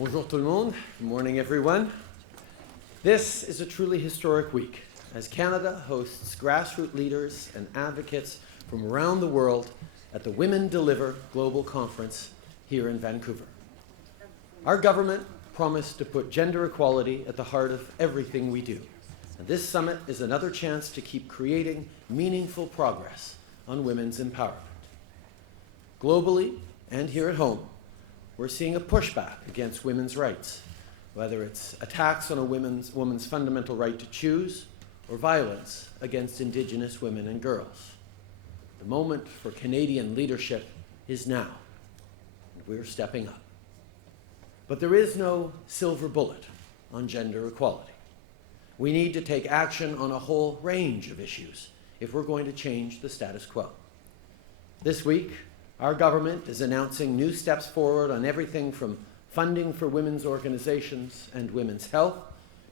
Bonjour tout le monde. Good morning, everyone. This is a truly historic week as Canada hosts grassroots leaders and advocates from around the world at the Women Deliver Global Conference here in Vancouver. Our government promised to put gender equality at the heart of everything we do. And this summit is another chance to keep creating meaningful progress on women's empowerment. Globally and here at home, we're seeing a pushback against women's rights, whether it's attacks on a woman's fundamental right to choose or violence against Indigenous women and girls. The moment for Canadian leadership is now, and we're stepping up. But there is no silver bullet on gender equality. We need to take action on a whole range of issues if we're going to change the status quo. This week, our government is announcing new steps forward on everything from funding for women's organizations and women's health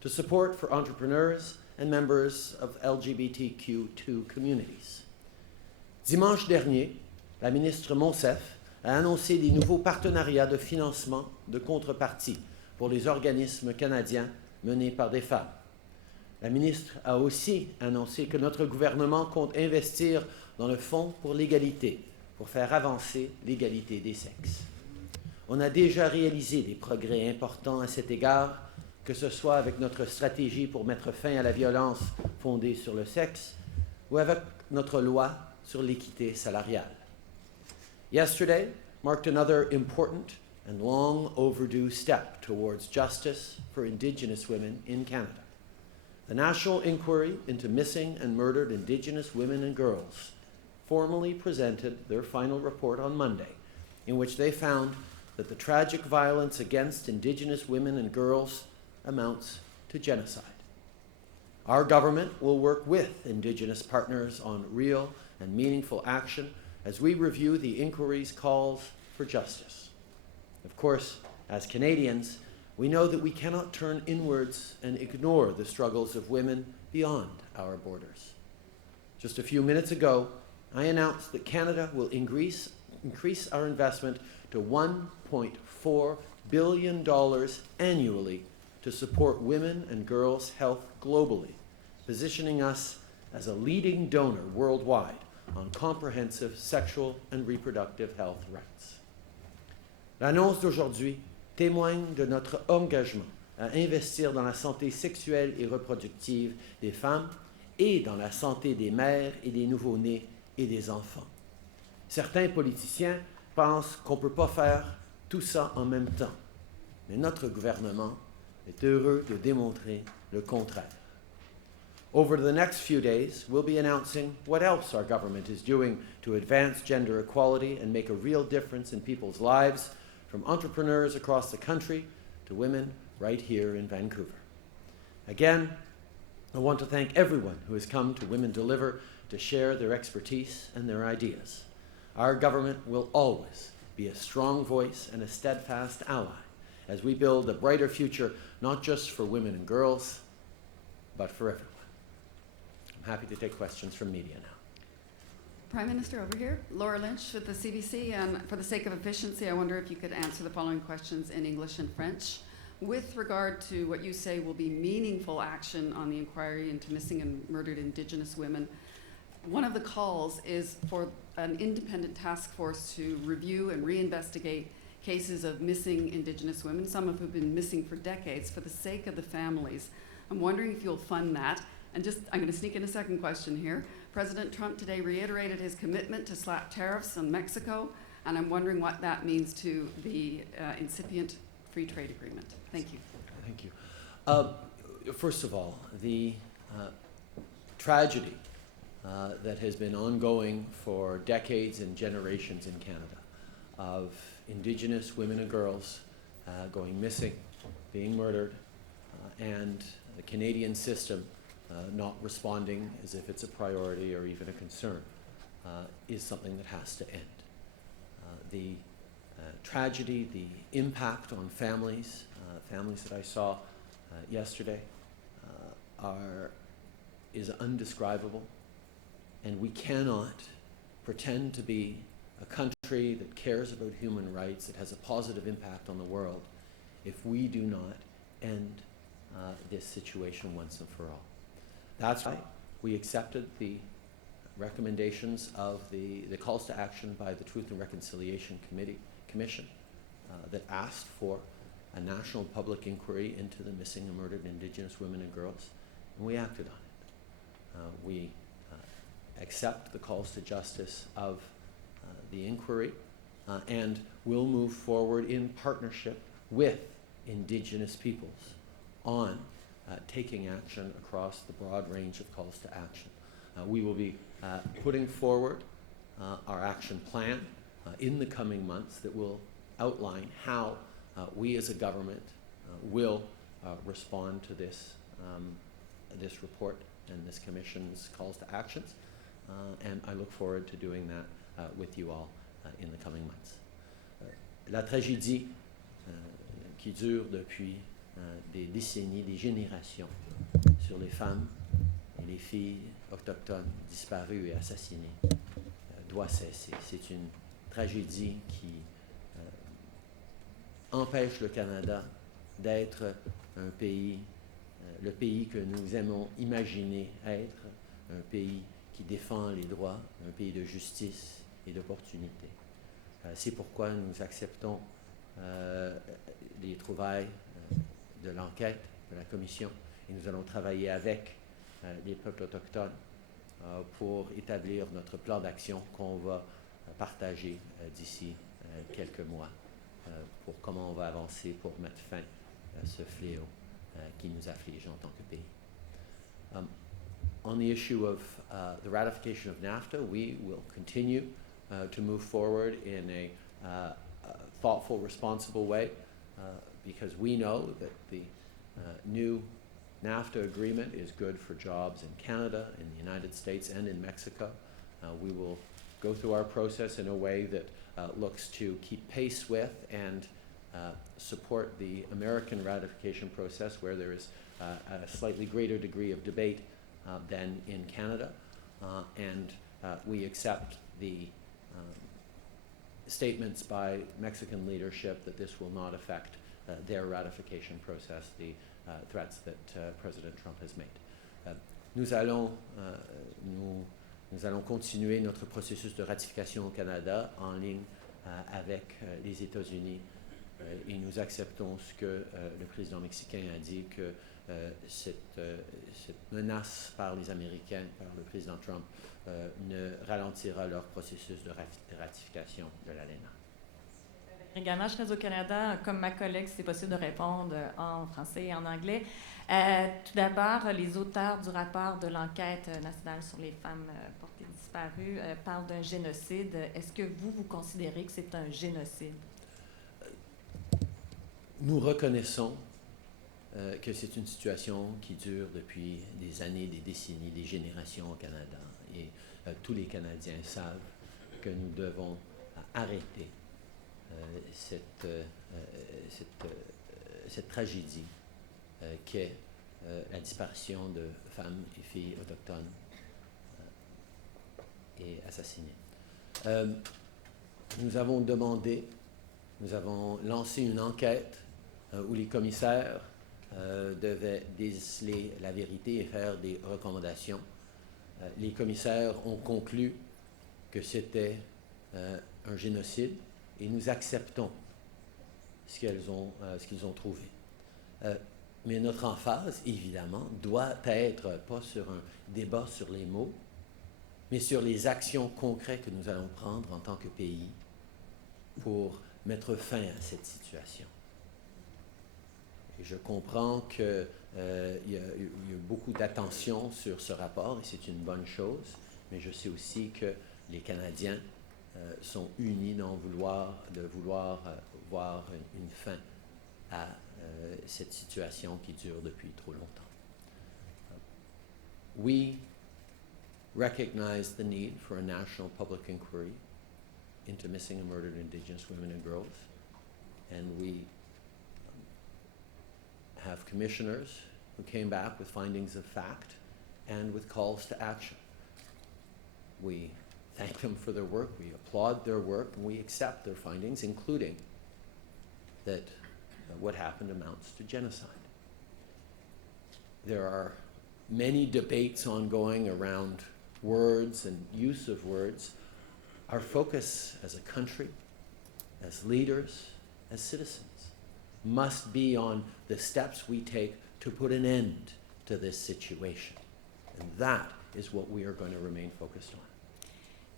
to support for entrepreneurs and members of LGBTQ2 communities. Dimanche dernier, la ministre Monsef a annoncé des nouveaux partenariats de financement de contrepartie pour les organismes canadiens menés par des femmes. La ministre a aussi annoncé que notre gouvernement compte investir dans le Fonds pour l'égalité pour faire avancer l'égalité des sexes. On a déjà réalisé des progrès importants à cet égard, que ce soit avec notre stratégie pour mettre fin à la violence fondée sur le sexe ou avec notre loi sur l'équité salariale. Yesterday marked another important and long overdue step towards justice for Indigenous women in Canada. The National Inquiry into Missing and Murdered Indigenous Women and Girls formally presented their final report on Monday, in which they found that the tragic violence against Indigenous women and girls amounts to genocide. Our government will work with Indigenous partners on real and meaningful action as we review the inquiry's calls for justice. Of course, as Canadians, we know that we cannot turn inwards and ignore the struggles of women beyond our borders. Just a few minutes ago, I announced that Canada will increase our investment to $1.4 billion annually to support women and girls' health globally, positioning us as a leading donor worldwide on comprehensive sexual and reproductive health rights. L'annonce d'aujourd'hui témoigne de notre engagement à investir dans la santé sexuelle et reproductive des femmes et dans la santé des mères et des nouveau-nés et des enfants. Certains politiciens pensent qu'on ne peut pas faire tout ça en même temps, mais notre gouvernement est heureux de démontrer le contraire. Over the next few days, we'll be announcing what else our government is doing to advance gender equality and make a real difference in people's lives, from entrepreneurs across the country to women right here in Vancouver. Again, I want to thank everyone who has come to Women Deliver to share their expertise and their ideas. Our government will always be a strong voice and a steadfast ally as we build a brighter future, not just for women and girls, but for everyone. I'm happy to take questions from media now. Prime Minister, over here. Laura Lynch with the CBC, and for the sake of efficiency, I wonder if you could answer the following questions in English and French. With regard to what you say will be meaningful action on the inquiry into missing and murdered Indigenous women, one of the calls is for an independent task force to review and reinvestigate cases of missing Indigenous women, some of whom have been missing for decades, for the sake of the families. I'm wondering if you'll fund that. And I'm going to sneak in a second question here. President Trump today reiterated his commitment to slap tariffs on Mexico, and I'm wondering what that means to the incipient free trade agreement. Thank you. Thank you. First of all, the tragedy that has been ongoing for decades and generations in Canada of Indigenous women and girls going missing, being murdered, and the Canadian system not responding as if it's a priority or even a concern is something that has to end. The tragedy, the impact on families, families that I saw yesterday, is undescribable, and we cannot pretend to be a country that cares about human rights, that has a positive impact on the world, if we do not end this situation once and for all. That's why we accepted the recommendations of the calls to action by the Truth and Reconciliation Commission that asked for a national public inquiry into the missing and murdered Indigenous women and girls, and we acted on it. We accept the calls to justice of the inquiry and will move forward in partnership with Indigenous peoples on taking action across the broad range of calls to action. We will be putting forward our action plan in the coming months that will outline how we as a government will respond to this report and this Commission's calls to actions. And I look forward to doing that with you all in the coming months. La tragédie qui dure depuis des décennies, des générations sur les femmes et les filles autochtones disparues et assassinées doit cesser. C'est une tragédie qui empêche le Canada d'être un pays, le pays que nous aimons imaginer être, un pays qui défend les droits, un pays de justice et d'opportunité. C'est pourquoi nous acceptons les trouvailles de l'enquête de la Commission et nous allons travailler avec les peuples autochtones pour établir notre plan d'action qu'on va partager d'ici quelques mois pour comment on va avancer pour mettre fin à ce fléau qui nous afflige en tant que pays. On the issue of the ratification of NAFTA, we will continue to move forward in a thoughtful, responsible way because we know that the new NAFTA agreement is good for jobs in Canada, in the United States, and in Mexico. We will go through our process in a way that looks to keep pace with and support the American ratification process where there is a slightly greater degree of debate than in Canada. And we accept the statements by Mexican leadership that this will not affect their ratification process, the threats that President Trump has made. Nous allons continuer notre processus de ratification au Canada en ligne avec les États-Unis et nous acceptons ce que le président mexicain a dit que cette menace par les Américains, par le président Trump, ne ralentira leur processus de ratification de l'ALENA. Également, je serai au Canada, comme ma collègue, si c'est possible de répondre en français et en anglais. Tout d'abord, les auteurs du rapport de l'enquête nationale sur les femmes portées disparues parlent d'un génocide. Est-ce que vous considérez que c'est un génocide? Nous reconnaissons que c'est une situation qui dure depuis des années, des décennies, des générations au Canada. Et tous les Canadiens savent que nous devons arrêter cette tragédie qu'est la disparition de femmes et filles autochtones et assassinées. Nous avons lancé une enquête où les commissaires devaient déceler la vérité et faire des recommandations. Les commissaires ont conclu que c'était un génocide et nous acceptons ce qu'ils ont trouvé. Mais notre emphase, évidemment, doit être pas sur un débat sur les mots, mais sur les actions concrètes que nous allons prendre en tant que pays pour mettre fin à cette situation. Et je comprends qu'il y a beaucoup d'attention sur ce rapport et c'est une bonne chose, mais je sais aussi que les Canadiens sont unis dans vouloir voir une fin à cette situation qui dure depuis trop longtemps. We recognize the need for a national public inquiry into missing and murdered Indigenous women and girls, and we have commissioners who came back with findings of fact and with calls to action. We thank them for their work, we applaud their work, and we accept their findings, including that what happened amounts to genocide. There are many debates ongoing around words and use of words. Our focus as a country, as leaders, as citizens, must be on the steps we take to put an end to this situation. And that is what we are going to remain focused on.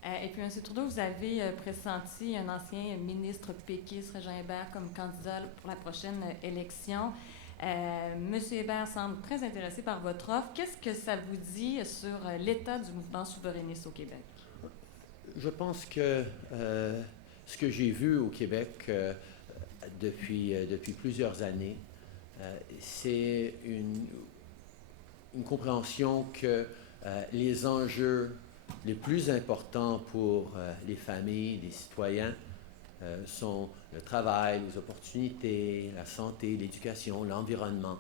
Et puis, M. Trudeau, vous avez pressenti un ancien ministre péquiste, Régent Hébert, comme candidat pour la prochaine élection. M. Hébert semble très intéressé par votre offre. Qu'est-ce que ça vous dit sur l'état du mouvement souverainiste au Québec? Je pense que ce que j'ai vu au Québec depuis plusieurs années, c'est une compréhension que les enjeux les plus importants pour les familles, les citoyens, sont le travail, les opportunités, la santé, l'éducation, l'environnement,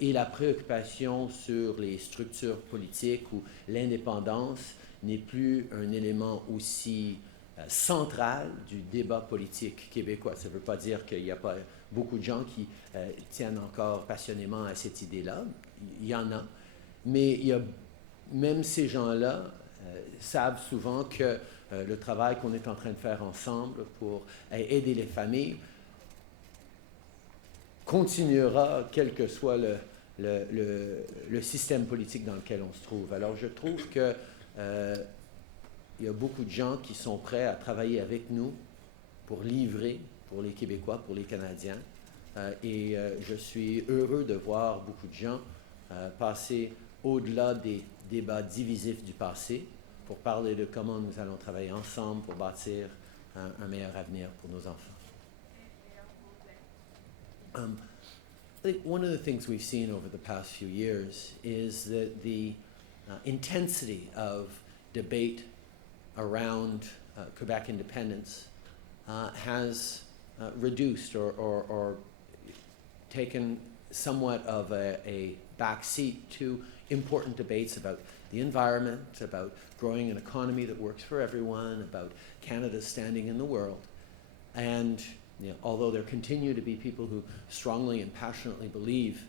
et la préoccupation sur les structures politiques où l'indépendance n'est plus un élément aussi central du débat politique québécois. Ça ne veut pas dire qu'il n'y a pas beaucoup de gens qui tiennent encore passionnément à cette idée-là. Il y en a. Mais il y a, même ces gens-là savent souvent que le travail qu'on est en train de faire ensemble pour aider les familles continuera quel que soit le système politique dans lequel on se trouve. Alors je trouve que il y a beaucoup de gens qui sont prêts à travailler avec nous pour livrer pour les Québécois, pour les Canadiens. Et je suis heureux de voir beaucoup de gens passer au-delà des débats divisifs du passé pour parler de comment nous allons travailler ensemble pour bâtir un meilleur avenir pour nos enfants. I think one of the things we've seen over the past few years is that the intensity of debate around Quebec independence has reduced or taken somewhat of a backseat to important debates about the environment, about growing an economy that works for everyone, about Canada's standing in the world. And although there continue to be people who strongly and passionately believe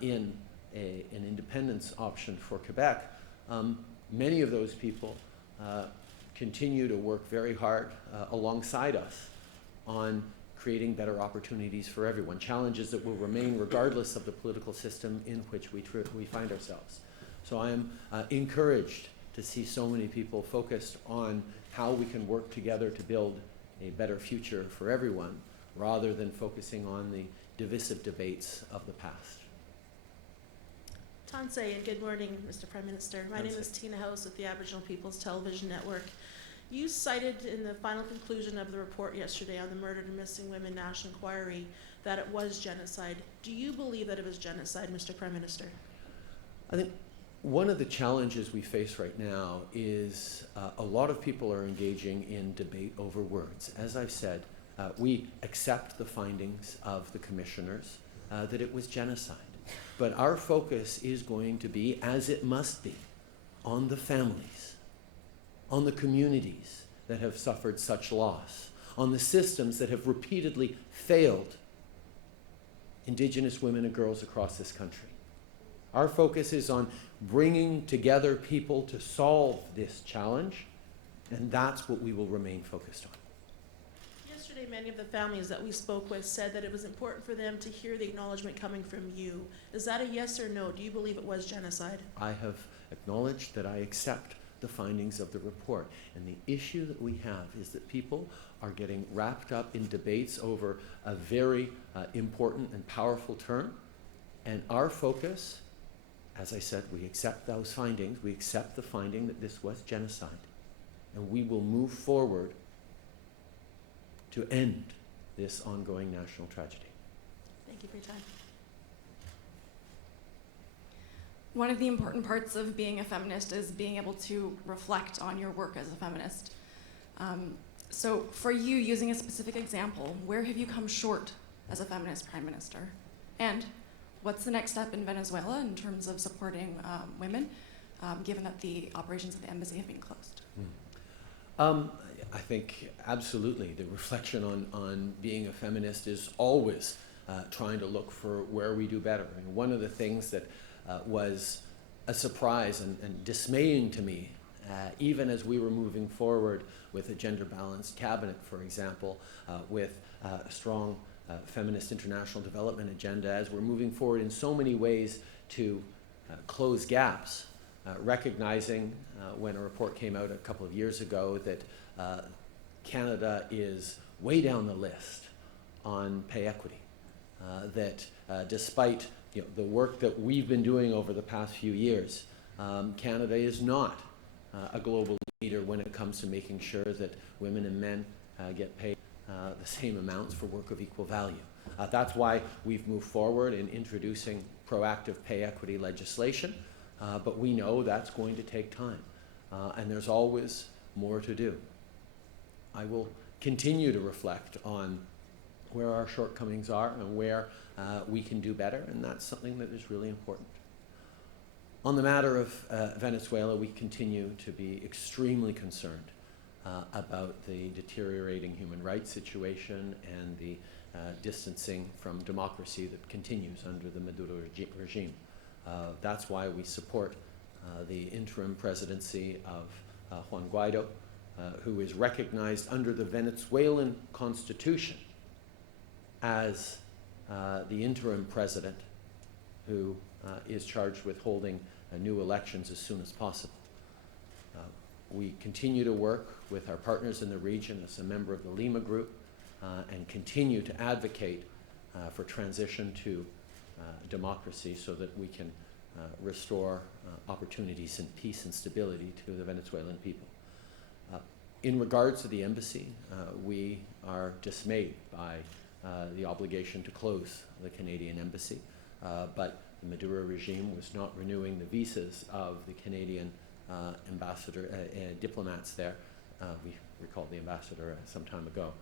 in an independence option for Quebec, many of those people continue to work very hard alongside us on creating better opportunities for everyone, challenges that will remain regardless of the political system in which we find ourselves. So I am encouraged to see so many people focused on how we can work together to build a better future for everyone, rather than focusing on the divisive debates of the past. Tansei, and good morning, Mr. Prime Minister. My name is Tina House with the Aboriginal People's Television Network. You cited in the final conclusion of the report yesterday on the Murdered and Missing Women National Inquiry that it was genocide. Do you believe that it was genocide, Mr. Prime Minister? I think one of the challenges we face right now is a lot of people are engaging in debate over words. As I've said, we accept the findings of the commissioners that it was genocide. But our focus is going to be, as it must be, on the families, on the communities that have suffered such loss, on the systems that have repeatedly failed Indigenous women and girls across this country. Our focus is on bringing together people to solve this challenge, and that's what we will remain focused on. Yesterday, many of the families that we spoke with said that it was important for them to hear the acknowledgement coming from you. Is that a yes or no? Do you believe it was genocide? I have acknowledged that I accept the findings of the report. And the issue that we have is that people are getting wrapped up in debates over a very important and powerful term. And our focus, as I said, we accept those findings. We accept the finding that this was genocide. And we will move forward to end this ongoing national tragedy. Thank you for your time. One of the important parts of being a feminist is being able to reflect on your work as a feminist. So for you, using a specific example, where have you come short as a feminist prime minister? And what's the next step in Venezuela in terms of supporting women, given that the operations of the embassy have been closed? I think absolutely the reflection on being a feminist is always trying to look for where we do better. And one of the things that was a surprise and dismaying to me, even as we were moving forward with a gender-balanced cabinet, for example, with a strong feminist international development agenda, as we're moving forward in so many ways to close gaps, recognizing when a report came out a couple of years ago that Canada is way down the list on pay equity, that despite the work that we've been doing over the past few years, Canada is not a global leader when it comes to making sure that women and men get paid the same amounts for work of equal value. That's why we've moved forward in introducing proactive pay equity legislation, but we know that's going to take time, and there's always more to do. I will continue to reflect on where our shortcomings are and where we can do better, and that's something that is really important. On the matter of Venezuela, we continue to be extremely concerned about the deteriorating human rights situation and the distancing from democracy that continues under the Maduro regime. That's why we support the interim presidency of Juan Guaido, who is recognized under the Venezuelan constitution as the interim president who is charged with holding new elections as soon as possible. We continue to work with our partners in the region as a member of the Lima Group and continue to advocate for transition to democracy so that we can restore opportunities and peace and stability to the Venezuelan people. In regards to the embassy, we are dismayed by the obligation to close the Canadian embassy, but the Maduro regime was not renewing the visas of the Canadian diplomats there. We recalled the ambassador some time ago.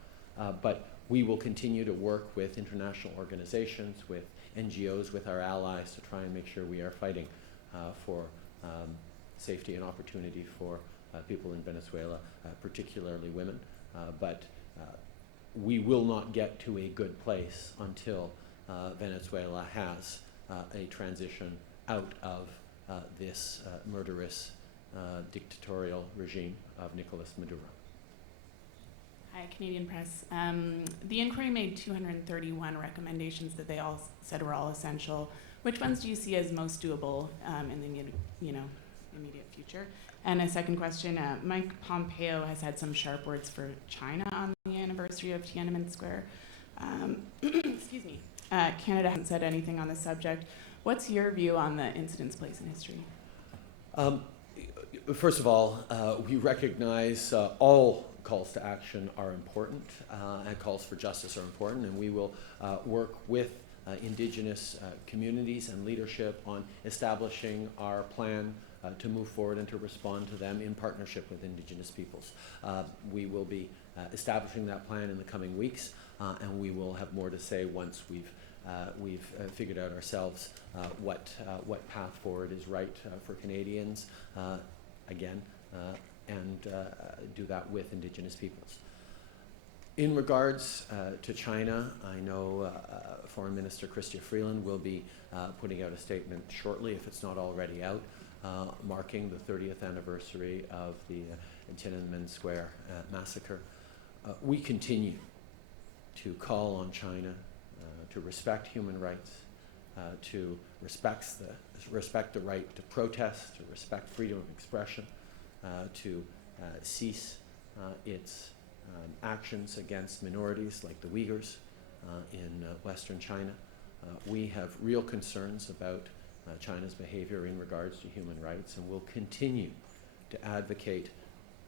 But we will continue to work with international organizations, with NGOs, with our allies to try and make sure we are fighting for safety and opportunity for people in Venezuela, particularly women. But we will not get to a good place until Venezuela has a transition out of this murderous dictatorial regime of Nicolas Maduro. Hi, Canadian Press. The inquiry made 231 recommendations that they all said were all essential. Which ones do you see as most doable in the immediate future? And a second question, Mike Pompeo has had some sharp words for China on the anniversary of Tiananmen Square. Excuse me. Canada hasn't said anything on the subject. What's your view on the incident's place in history? First of all, we recognize all calls to action are important and calls for justice are important, and we will work with Indigenous communities and leadership on establishing our plan to move forward and to respond to them in partnership with Indigenous peoples. We will be establishing that plan in the coming weeks, and we will have more to say once we've figured out ourselves what path forward is right for Canadians, and do that with Indigenous peoples. In regards to China, I know Foreign Minister Chrystia Freeland will be putting out a statement shortly, if it's not already out, marking the 30th anniversary of the Tiananmen Square massacre. We continue to call on China to respect human rights, to respect the right to protest, to respect freedom of expression, to cease its actions against minorities like the Uyghurs in Western China. We have real concerns about China's behavior in regards to human rights, and will continue to advocate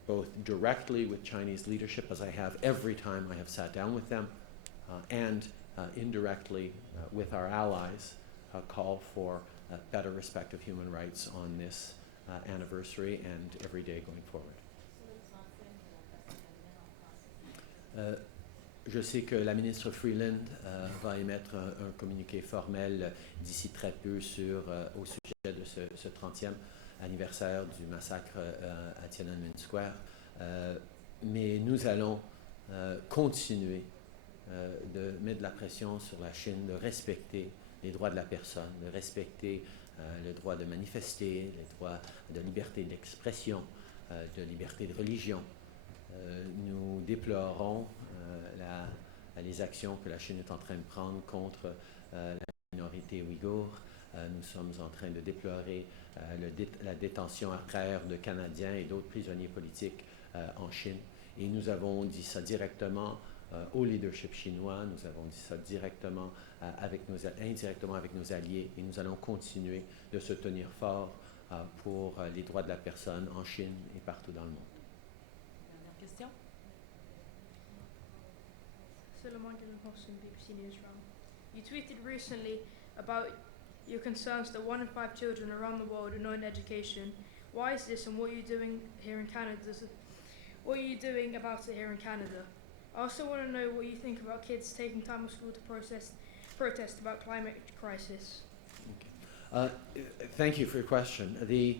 both directly with Chinese leadership, as I have every time I have sat down with them, and indirectly with our allies, call for better respect of human rights on this anniversary and every day going forward. Je sais que la ministre Freeland va émettre un communiqué formel d'ici très peu au sujet de ce 30e anniversaire du massacre à Tiananmen Square. Mais nous allons continuer de mettre de la pression sur la Chine, de respecter les droits de la personne, de respecter le droit de manifester, les droits de liberté d'expression, de liberté de religion. Nous déplorons les actions que la Chine est en train de prendre contre la minorité ouïghour. Nous sommes en train de déplorer la détention arbitraire de Canadiens et d'autres prisonniers politiques en Chine. Et nous avons dit ça directement au leadership chinois, nous avons dit ça directement indirectement avec nos alliés, et nous allons continuer de se tenir fort pour les droits de la personne en Chine et partout dans le monde. Dernière question. BBC Newsroom. You tweeted recently about your concerns that 1 in 5 children around the world are not in education. Why is this, and what are you doing here in Canada? What are you doing about it here in Canada? I also want to know what you think about kids taking time off school to protest about climate crisis. Okay. Thank you for your question. The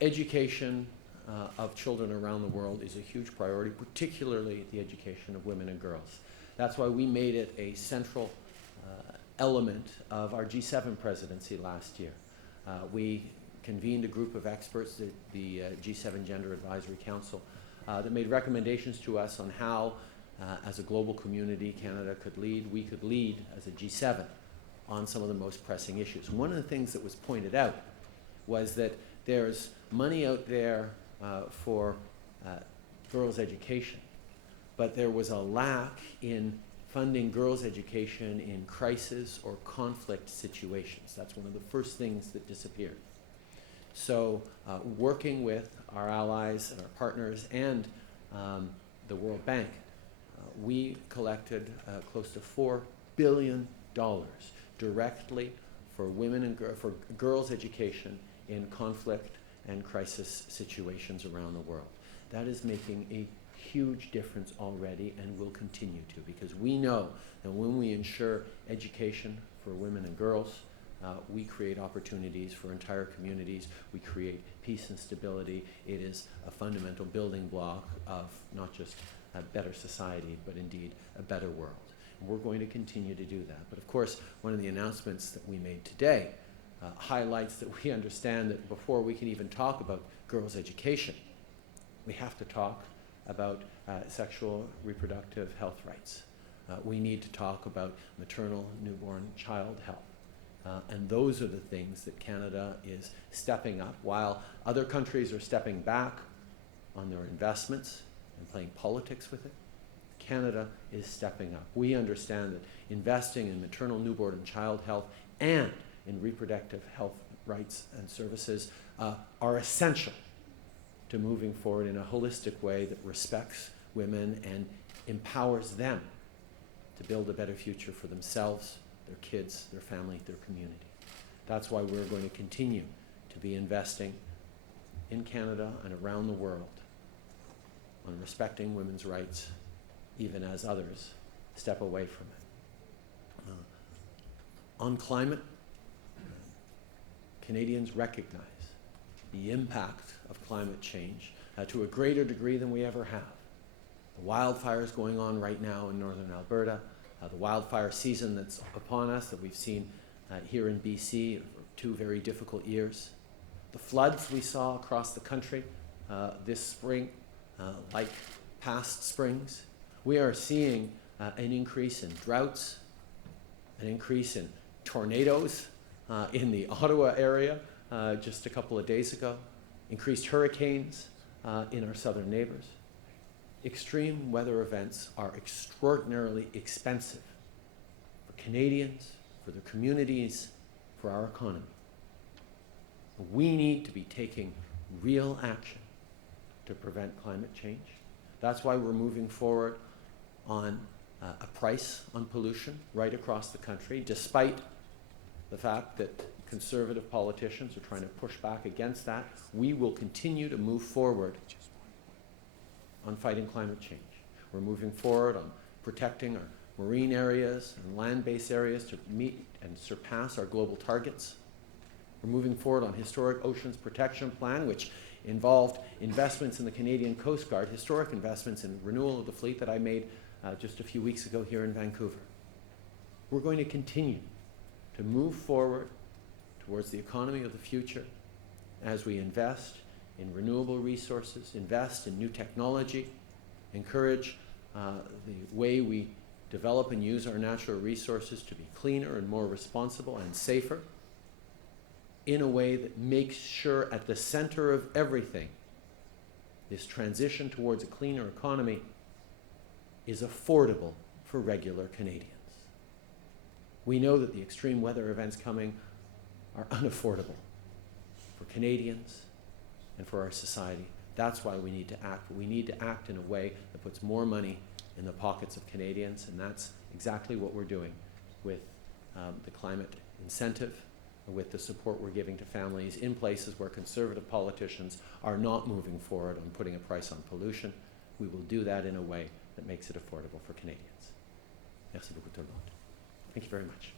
education of children around the world is a huge priority, particularly the education of women and girls. That's why we made it a central element of our G7 presidency last year. We convened a group of experts, the G7 Gender Advisory Council, that made recommendations to us on how, as a global community, Canada could lead. We could lead as a G7 on some of the most pressing issues. And one of the things that was pointed out was that there's money out there for girls' education, but there was a lack in funding girls' education in crisis or conflict situations. That's one of the first things that disappeared. So working with our allies and our partners and the World Bank, we collected close to $4 billion directly for women and for girls' education in conflict and crisis situations around the world. That is making a huge difference already and will continue to, because we know that when we ensure education for women and girls, we create opportunities for entire communities. We create peace and stability. It is a fundamental building block of not just a better society, but indeed a better world. And we're going to continue to do that. But of course, one of the announcements that we made today highlights that we understand that before we can even talk about girls' education, we have to talk about sexual reproductive health rights. We need to talk about maternal, newborn, child health. And those are the things that Canada is stepping up. While other countries are stepping back on their investments and playing politics with it, Canada is stepping up. We understand that investing in maternal, newborn, and child health and in reproductive health rights and services are essential to moving forward in a holistic way that respects women and empowers them to build a better future for themselves, their kids, their family, their community. That's why we're going to continue to be investing in Canada and around the world on respecting women's rights, even as others step away from it. On climate, Canadians recognize the impact of climate change to a greater degree than we ever have. The wildfires going on right now in northern Alberta, the wildfire season that's upon us that we've seen here in BC for 2 very difficult years. The floods we saw across the country this spring, like past springs. We are seeing an increase in droughts, an increase in tornadoes in the Ottawa area just a couple of days ago, increased hurricanes in our southern neighbors. Extreme weather events are extraordinarily expensive for Canadians, for their communities, for our economy. We need to be taking real action to prevent climate change. That's why we're moving forward on a price on pollution right across the country, despite the fact that conservative politicians are trying to push back against that. We will continue to move forward on fighting climate change. We're moving forward on protecting our marine areas and land-based areas to meet and surpass our global targets. We're moving forward on Historic Oceans Protection Plan, which involved investments in the Canadian Coast Guard, historic investments in renewal of the fleet that I made just a few weeks ago here in Vancouver. We're going to continue to move forward towards the economy of the future as we invest in renewable resources, invest in new technology, encourage the way we develop and use our natural resources to be cleaner and more responsible and safer, in a way that makes sure at the center of everything, this transition towards a cleaner economy is affordable for regular Canadians. We know that the extreme weather events coming are unaffordable for Canadians and for our society. That's why we need to act. We need to act in a way that puts more money in the pockets of Canadians, and that's exactly what we're doing with the climate incentive, with the support we're giving to families in places where conservative politicians are not moving forward on putting a price on pollution. We will do that in a way that makes it affordable for Canadians. Merci beaucoup tout le monde. Thank you very much.